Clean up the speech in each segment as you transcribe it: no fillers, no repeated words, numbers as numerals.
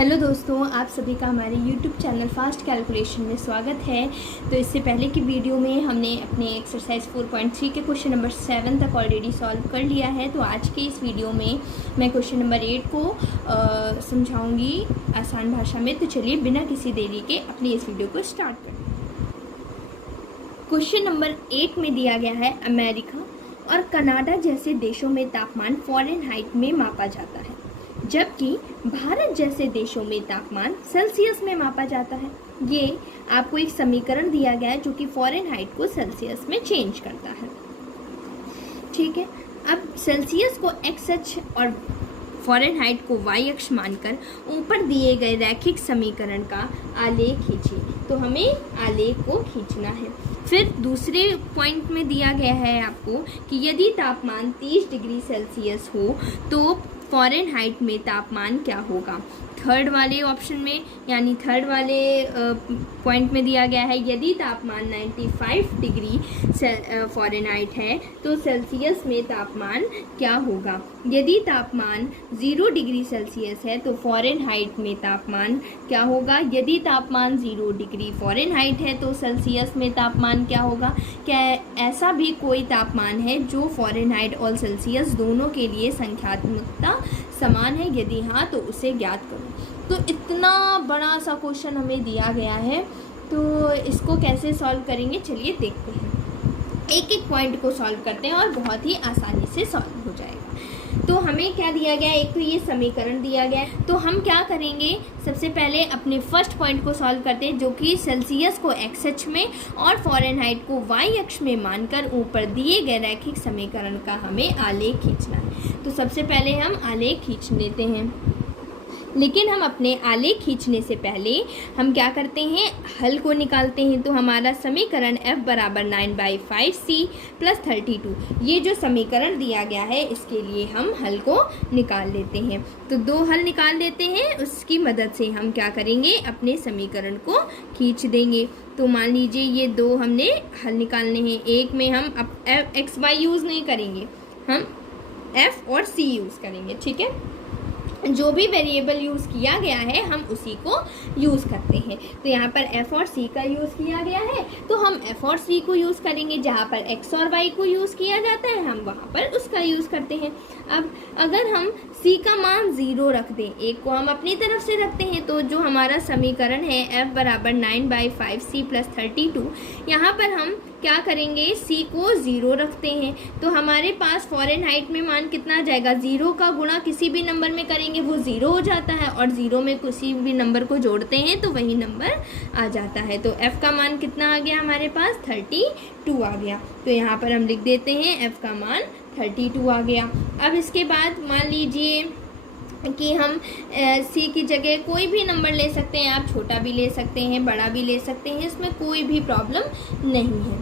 Hello दोस्तों, आप सभी का हमारे YouTube चैनल फास्ट कैलकुलेशन में स्वागत है। तो इससे पहले की वीडियो में हमने अपने एक्सरसाइज 4.3 के क्वेश्चन नंबर 7 तक ऑलरेडी सॉल्व कर लिया है। तो आज के इस वीडियो में मैं क्वेश्चन नंबर 8 को समझाऊंगी आसान भाषा में। तो चलिए बिना किसी देरी के अपनी इस वीडियो को स्टार्ट करें। क्वेश्चन नंबर 8 में दिया गया है, अमेरिका और कनाडा जैसे देशों में तापमान फ़ारेनहाइट में मापा जाता है, जबकि भारत जैसे देशों में तापमान सेल्सियस में मापा जाता है। ये आपको एक समीकरण दिया गया है जो कि फ़ारेनहाइट को सेल्सियस में चेंज करता है। ठीक है, अब सेल्सियस को एक्स अक्ष और फ़ारेनहाइट को वाई अक्ष मानकर ऊपर दिए गए रैखिक समीकरण का आलेख खींचिए। तो हमें आलेख को खींचना है। फिर दूसरे पॉइंट में दिया गया है आपको कि यदि तापमान 30 डिग्री सेल्सियस हो तो फ़ारेनहाइट में तापमान क्या होगा। थर्ड वाले ऑप्शन में यानी थर्ड वाले पॉइंट में दिया गया है, यदि तापमान 95 डिग्री फ़ारेनहाइट है तो सेल्सियस में तापमान क्या होगा। यदि तापमान 0 डिग्री सेल्सियस है तो फ़ारेनहाइट में तापमान क्या होगा। यदि तापमान 0 डिग्री फ़ारेनहाइट है तो सेल्सियस में तापमान क्या होगा। क्या ऐसा भी कोई तापमान है जो फ़ारेनहाइट और सेल्सियस दोनों के लिए संख्यात्मकता समान है। यदि हाँ तो उसे ज्ञात करो। तो इतना बड़ा सा क्वेश्चन हमें दिया गया है, तो इसको कैसे सॉल्व करेंगे चलिए देखते हैं। एक एक पॉइंट को सॉल्व करते हैं और बहुत ही आसानी से सॉल्व हो जाएगा। तो हमें क्या दिया गया है, एक तो ये समीकरण दिया गया है। तो हम क्या करेंगे, सबसे पहले अपने फर्स्ट पॉइंट को सॉल्व करते हैं जो कि सेल्सियस को एक्स अक्ष में और फ़ारेनहाइट को वाई अक्ष में मानकर ऊपर दिए गए रैखिक समीकरण का हमें आलेख खींचना है। तो सबसे पहले हम आलेख खींच लेते हैं, लेकिन हम अपने आलेख खींचने से पहले हम क्या करते हैं, हल को निकालते हैं। तो हमारा समीकरण f बराबर 9/5c + 32, ये जो समीकरण दिया गया है इसके लिए हम हल को निकाल लेते हैं। तो दो हल निकाल लेते हैं, उसकी मदद से हम क्या करेंगे, अपने समीकरण को खींच देंगे। तो मान लीजिए ये दो हमने हल निकालने हैं। एक में हम अब एक्स वाई यूज़ नहीं करेंगे, हम f और c यूज़ करेंगे। ठीक है, जो भी वेरिएबल यूज़ किया गया है हम उसी को यूज़ करते हैं। तो यहाँ पर f और c का यूज़ किया गया है तो हम f और c को यूज़ करेंगे। जहाँ पर x और y को यूज़ किया जाता है हम वहाँ पर उसका यूज़ करते हैं। अब अगर हम c का मान 0 रख दें, एक को हम अपनी तरफ से रखते हैं, तो जो हमारा समीकरण है f बराबर 9/5c + 32, यहाँ पर हम क्या करेंगे, c को 0 रखते हैं। तो हमारे पास फ़ारेनहाइट में मान कितना आ जाएगा, 0 का गुणा किसी भी नंबर में करेंगे वो 0 हो जाता है, और 0 में किसी भी नंबर को जोड़ते हैं तो वही नंबर आ जाता है। तो f का मान कितना आ गया हमारे पास, 32 आ गया। तो यहाँ पर हम लिख देते हैं f का मान 32 आ गया। अब इसके बाद मान लीजिए कि हम c की जगह कोई भी नंबर ले सकते हैं। आप छोटा भी ले सकते हैं, बड़ा भी ले सकते हैं, इसमें कोई भी प्रॉब्लम नहीं है।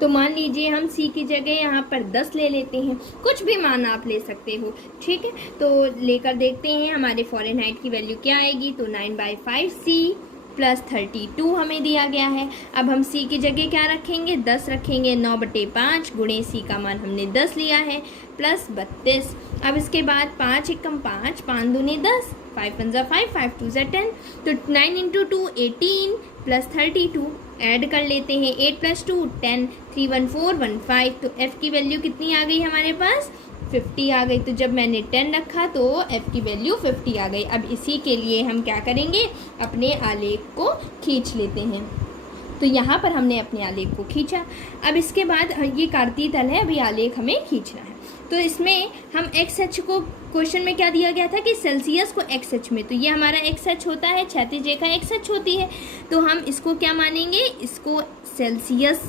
तो मान लीजिए हम c की जगह यहाँ पर 10 ले लेते हैं, कुछ भी मान आप ले सकते हो। ठीक है, तो लेकर देखते हैं हमारे फ़ारेनहाइट की वैल्यू क्या आएगी। तो 9/5c + 32 हमें दिया गया है। अब हम c की जगह क्या रखेंगे, 10 रखेंगे। 9/5 गुणे c का मान हमने 10 लिया है + 32। अब इसके बाद 5 एकम 5, 5 दूनी 10, 5 पंजा 5, 5 2 10। तो 9 × 2 18 + 32 ऐड कर लेते हैं। 8 + 2 10, 3 1 4 1 5। तो f की वैल्यू कितनी आ गई हमारे पास, 50 आ गई। तो जब मैंने 10 रखा तो f की वैल्यू 50 आ गई। अब इसी के लिए हम क्या करेंगे, अपने आलेख को खींच लेते हैं। तो यहाँ पर हमने अपने आलेख को खींचा। अब इसके बाद ये कार्तीय तल है, अभी आलेख हमें खींचना है। तो इसमें हम एक्स अक्ष को, क्वेश्चन में क्या दिया गया था कि सेल्सियस को एक्स अक्ष में, तो ये हमारा एक्स अक्ष होता है, क्षैतिज रेखा एक्स अक्ष होती है। तो हम इसको क्या मानेंगे, इसको सेल्सियस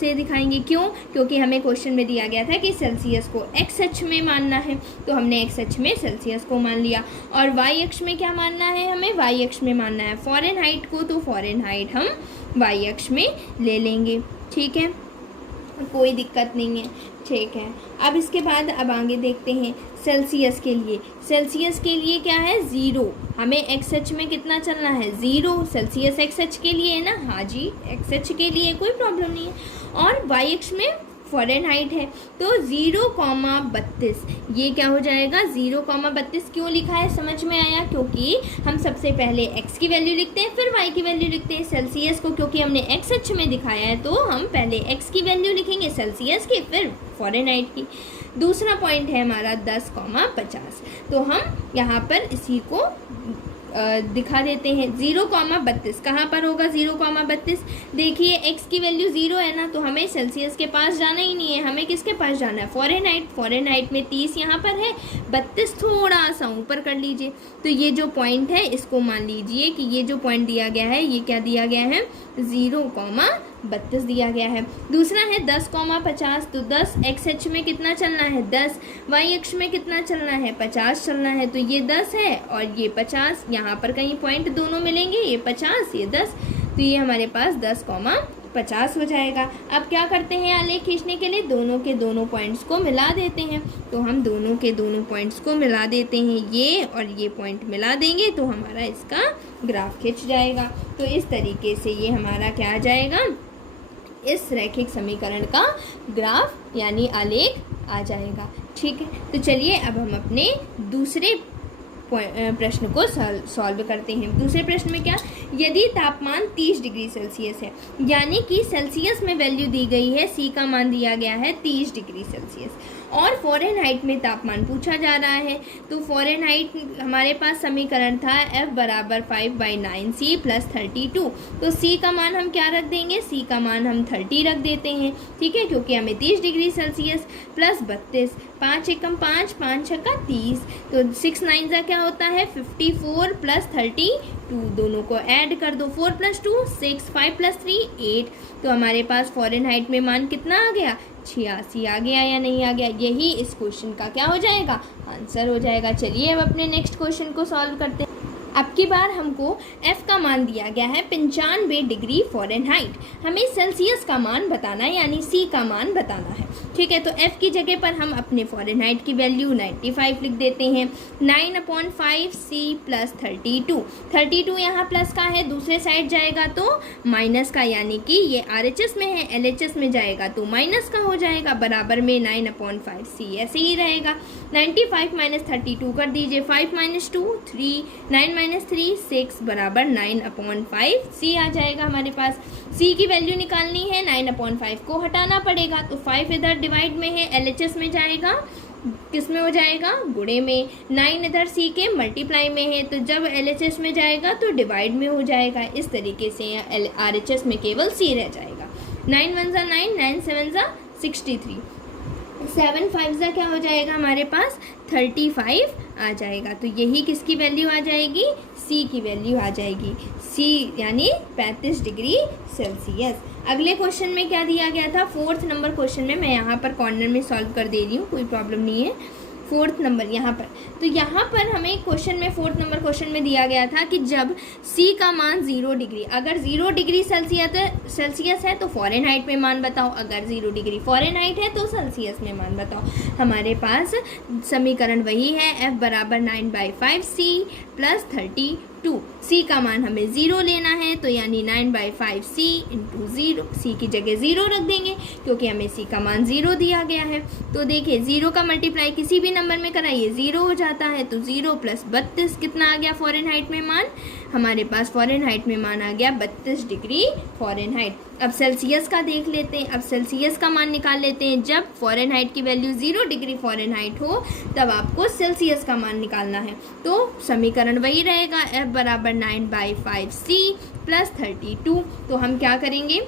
से दिखाएंगे। क्यों, क्योंकि हमें क्वेश्चन में दिया गया था कि सेल्सियस को एक्स अक्ष में मानना है, तो हमने एक्स अक्ष में सेल्सियस को मान लिया। और वाई अक्ष में क्या मानना है, हमें वाई अक्ष में मानना है फ़ारेनहाइट को, तो फ़ारेनहाइट हम वाई अक्ष में ले लेंगे। ठीक है, कोई दिक्कत नहीं है। ठीक है, अब इसके बाद अब आगे देखते हैं सेल्सियस के लिए। सेल्सियस के लिए क्या है, 0। हमें एक्स अक्ष में कितना चलना है, 0। सेल्सियस एक्स अक्ष के लिए है ना, हाँ जी, एक्स अक्ष के लिए कोई प्रॉब्लम नहीं है। और वाई अक्ष में फ़ारेनहाइट है। तो 0,32 ये क्या हो जाएगा, 0,32 क्यों लिखा है समझ में आया, क्योंकि हम सबसे पहले x की वैल्यू लिखते हैं फिर y की वैल्यू लिखते हैं। सेल्सियस को क्योंकि हमने x अक्ष में दिखाया है तो हम पहले x की वैल्यू लिखेंगे सेल्सियस की, फिर फ़ारेनहाइट की। दूसरा पॉइंट है हमारा 10,50, तो हम यहाँ पर इसी को दिखा देते हैं। 0,32 कहाँ पर होगा 0,32, देखिए x की वैल्यू 0 है ना, तो हमें सेल्सियस के पास जाना ही नहीं है, हमें किसके पास जाना है, फ़ारेनहाइट। फ़ारेनहाइट में 30 यहाँ पर है, 32 थोड़ा सा ऊपर कर लीजिए। तो ये जो पॉइंट है इसको मान लीजिए कि ये जो पॉइंट दिया गया है ये क्या दिया गया है, 0,32 दिया गया है। दूसरा है 10,50, तो 10 x अक्ष में कितना चलना है 10, y अक्ष में कितना चलना है 50 चलना है, तो ये 10 है और ये 50, यहाँ पर कहीं पॉइंट दोनों मिलेंगे, ये 50 ये 10, तो ये हमारे पास 10,50 हो जाएगा। अब क्या करते हैं आलेख खींचने के लिए, दोनों के दोनों पॉइंट्स को मिला देते हैं। तो हम दोनों के दोनों पॉइंट्स को मिला देते हैं, ये और ये पॉइंट मिला देंगे तो हमारा इसका ग्राफ खिंच जाएगा। तो इस तरीके से ये हमारा क्या आ जाएगा, इस रैखिक समीकरण का ग्राफ यानी आलेख आ जाएगा। ठीक है, तो चलिए अब हम अपने दूसरे प्रश्न को सॉल्व करते हैं। दूसरे प्रश्न में क्या, यदि तापमान 30 डिग्री सेल्सियस है, यानी कि सेल्सियस में वैल्यू दी गई है, सी का मान दिया गया है 30 डिग्री सेल्सियस, और फ़ारेनहाइट में तापमान पूछा जा रहा है। तो फ़ारेनहाइट हमारे पास समीकरण था F बराबर 5/9C + 32। तो C का मान हम क्या रख देंगे, C का मान हम 30 रख देते हैं। ठीक है, क्योंकि हमें 30 डिग्री सेल्सियस प्लस 32, 5 एकम 5, 5 छक्का 30, तो 6 9 जा क्या होता है 54 + 32, दोनों को ऐड कर दो, 4 + 2 6, 5 + 3 8। तो हमारे पास फ़ारेनहाइट में मान कितना आ गया, 86 आ गया या नहीं आ गया। यही इस क्वेश्चन का क्या हो जाएगा, आंसर हो जाएगा। चलिए अब अपने नेक्स्ट क्वेश्चन को सॉल्व करते हैं। अब की बार हमको F का मान दिया गया है 95 डिग्री फ़ारेनहाइट, हमें सेल्सियस का मान बताना है यानी C का मान बताना है। ठीक है, तो F की जगह पर हम अपने फ़ारेनहाइट की वैल्यू 95 लिख देते हैं। 9/5C + 32, 32 यहाँ प्लस का है, दूसरे साइड जाएगा तो माइनस का, यानी कि ये RHS में है, LHS में जाएगा तो माइनस का हो जाएगा, बराबर में 9/5C ऐसे ही रहेगा। 95 - 32 कर दीजिए, 5 - 2 3, 9 - 3 6 बराबर 9/5C आ जाएगा हमारे पास। C की वैल्यू निकालनी है, 9/5 को हटाना पड़ेगा, तो 5 इधर डिवाइड में है, LHS में जाएगा, किस में हो जाएगा, गुणे में। 9 इधर C के मल्टीप्लाई में है, तो जब LHS में जाएगा तो डिवाइड में हो जाएगा। इस तरीके से RHS में केवल C रह जाएगा। 9 1 = 9, 9 7 = 63, 7 5 सा क्या हो जाएगा हमारे पास 35 आ जाएगा। तो यही किसकी वैल्यू आ जाएगी, C की वैल्यू आ जाएगी, C यानी 35 डिग्री सेल्सियस। अगले क्वेश्चन में क्या दिया गया था, 4th नंबर क्वेश्चन में, मैं यहाँ पर कॉर्नर में सॉल्व कर दे रही हूँ, कोई प्रॉब्लम नहीं है। 4th नंबर यहाँ पर, तो यहाँ पर हमें क्वेश्चन में 4th नंबर क्वेश्चन में दिया गया था कि जब C का मान 0 डिग्री, अगर 0 डिग्री सेल्सियस है तो फ़ारेनहाइट में मान बताओ, अगर 0 डिग्री फ़ारेनहाइट है तो सेल्सियस में मान बताओ। हमारे पास समीकरण वही है, F बराबर 9/5C + 32, C का मान हमें 0 लेना है, तो यानी 9/5C × 0, C की जगह 0 रख देंगे क्योंकि हमें C का मान 0 दिया गया है। तो देखिए 0 का मल्टीप्लाई किसी भी नंबर में कराइए 0 हो जाता है, तो 0 + 32 कितना आ गया फ़ारेनहाइट में मान, हमारे पास फ़ारेनहाइट में मान आ गया 32 डिग्री फ़ारेनहाइट। अब सेल्सियस का देख लेते हैं, अब सेल्सियस का मान निकाल लेते हैं। जब फ़ारेनहाइट की वैल्यू 0 डिग्री फ़ारेनहाइट हो तब आपको सेल्सियस का मान निकालना है, तो समीकरण वही रहेगा, F बराबर 9/5C + 32। तो हम क्या करेंगे,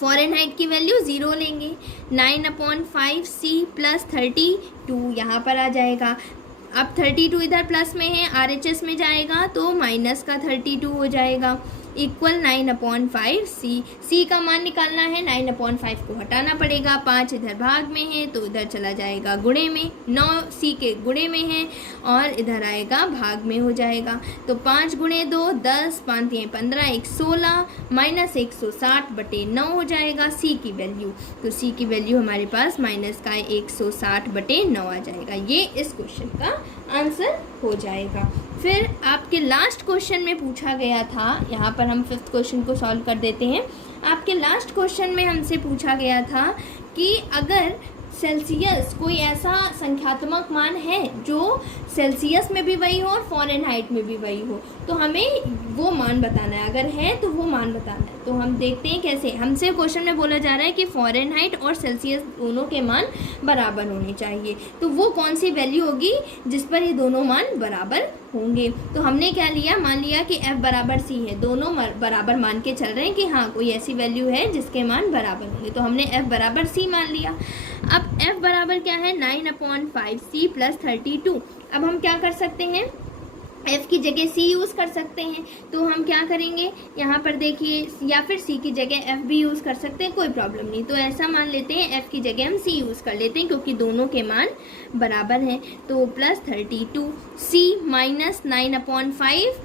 फ़ारेनहाइट की वैल्यू 0 लेंगे, 9/5C + 32 यहाँ पर आ जाएगा। अब 32 इधर प्लस में है, RHS में जाएगा तो माइनस का 32 हो जाएगा, इक्वल 9/5C। C का मान निकालना है, 9/5 को हटाना पड़ेगा, 5 इधर भाग में है तो इधर चला जाएगा गुणे में, 9 C के गुणे में है और इधर आएगा भाग में हो जाएगा। तो 5 × 2 10, 5 × 15 1 16, माइनस 160/9 हो जाएगा C की वैल्यू। तो C की वैल्यू हमारे पास माइनस का 160/9 आ जाएगा। ये इस क्वेश्चन का आंसर हो जाएगा। फिर आपके लास्ट क्वेश्चन में पूछा गया था, यहाँ पर हम 5th क्वेश्चन को सॉल्व कर देते हैं। आपके लास्ट क्वेश्चन में हमसे पूछा गया था कि अगर सेल्सियस कोई ऐसा संख्यात्मक मान है जो सेल्सियस में भी वही हो और फ़ारेनहाइट में भी वही हो, तो हमें वो मान बताना है। अगर है तो वो मान बताना है। तो हम देखते हैं कैसे। हमसे क्वेश्चन में बोला जा रहा है कि फ़ारेनहाइट और सेल्सियस दोनों के मान बराबर होने चाहिए। तो वो कौन सी वैल्यू होगी जिस पर ये दोनों मान बराबर होंगे। तो हमने क्या लिया, मान लिया कि f बराबर c है। दोनों बराबर मान के चल रहे हैं कि हाँ कोई ऐसी वैल्यू है जिसके मान बराबर होंगे। तो हमने f बराबर c मान लिया। अब f बराबर क्या है, 9/5c + 32। अब हम क्या कर सकते हैं, f की जगह c यूज़ कर सकते हैं। तो हम क्या करेंगे, यहाँ पर देखिए, या फिर c की जगह f भी यूज़ कर सकते हैं, कोई प्रॉब्लम नहीं। तो ऐसा मान लेते हैं f की जगह हम c यूज़ कर लेते हैं क्योंकि दोनों के मान बराबर हैं। तो +32 c - 9/5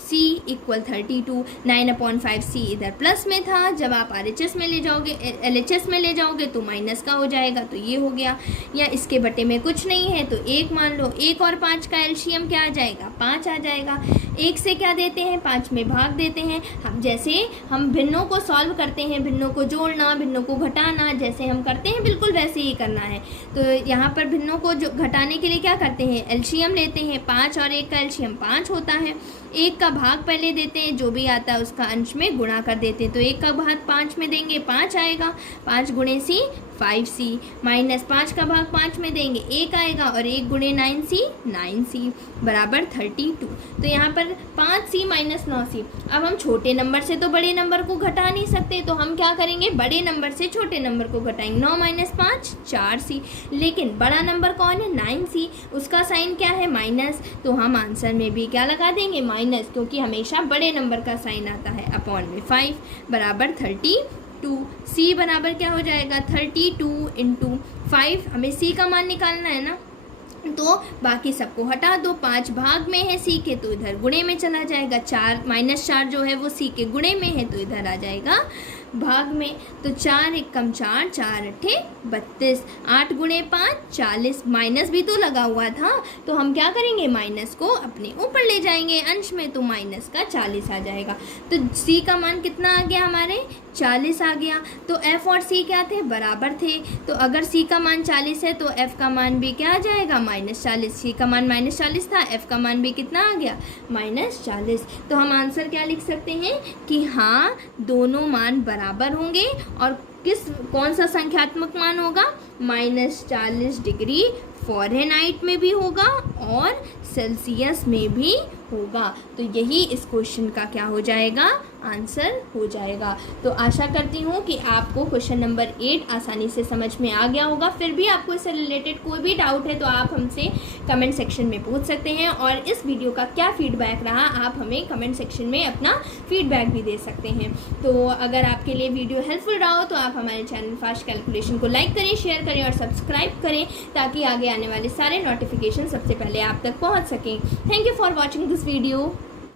c = 32। 9/5 c इधर प्लस में था, जब आप RHS में ले जाओगे, LHS में ले जाओगे तो माइनस का हो जाएगा। तो ये हो गया, या इसके बटे में कुछ नहीं है तो 1 मान लो। 1 और 5 का एलसीएम क्या आ जाएगा, 5 आ जाएगा। 1 से क्या देते हैं, 5 में भाग देते हैं। हम जैसे हम भिन्नों को सॉल्व करते हैं, भिन्नों को जोड़ना, भिन्नों को घटाना जैसे हम करते हैं, बिल्कुल वैसे ही करना है। तो यहाँ पर भिन्नों को जो घटाने के लिए क्या करते हैं, एलसीएम लेते हैं। 5 और 1 का एलसीएम 5 होता है। 1 का भाग पहले देते हैं, जो भी आता है उसका अंश में गुणा कर देते हैं। तो 1 का भाग 5 में देंगे, 5 आएगा। 5 गुणे c 5c, माइनस 5 का भाग 5 में देंगे, 1 आएगा। और 1 गुणे 9c 9c बराबर 32। तो यहाँ पर 5c - 9c। अब हम छोटे नंबर से तो बड़े नंबर को घटा नहीं सकते, तो हम क्या करेंगे, बड़े नंबर से छोटे नंबर को घटाएंगे। 9 - 5 4c। लेकिन बड़ा नंबर कौन है, 9c, उसका साइन क्या है, माइनस। तो हम आंसर में भी क्या लगा देंगे, माइनस, क्योंकि हमेशा बड़े नंबर का साइन आता है। अपॉन में 5 बराबर 32। c बराबर क्या हो जाएगा, 32 × 5। हमें c का मान निकालना है ना, तो बाकी सबको हटा दो। 5 भाग में है c के, तो इधर गुणे में चला जाएगा। 4 -4 जो है वो c के गुणे में है, तो इधर आ जाएगा भाग में। तो 4 × 1 = 4, 4 × 8 = 32। 8 गुणे 5 40। माइनस भी तो लगा हुआ था, तो हम क्या करेंगे, माइनस को अपने ऊपर ले जाएंगे अंश में, तो माइनस का 40 आ जाएगा। तो c का मान कितना आ गया, हमारे 40 आ गया। तो f और c क्या थे, बराबर थे। तो अगर c का मान 40 है तो f का मान भी क्या आ जाएगा, -40। c का मान -40 था, f का मान भी कितना आ गया, -40। तो हम आंसर क्या लिख सकते हैं कि हाँ दोनों मान बराबर होंगे। और कौन सा संख्यात्मक मान होगा, -40 डिग्री फ़ारेनहाइट में भी होगा और सेल्सियस में भी होगा। तो यही इस क्वेश्चन का क्या हो जाएगा, आंसर हो जाएगा। तो आशा करती हूँ कि आपको क्वेश्चन नंबर 8 आसानी से समझ में आ गया होगा। फिर भी आपको इससे रिलेटेड कोई भी डाउट है तो आप हमसे कमेंट सेक्शन में पूछ सकते हैं। और इस वीडियो का क्या फीडबैक रहा, आप हमें कमेंट सेक्शन में अपना फीडबैक भी दे सकते हैं। तो अगर आपके लिए वीडियो हेल्पफुल रहा हो तो आप हमारे चैनल फास्ट कैलकुलेशन को लाइक करें, शेयर करें और सब्सक्राइब करें, ताकि आगे आने वाले सारे नोटिफिकेशन सबसे पहले आप तक पहुँच सकें। Thank you for watching this video.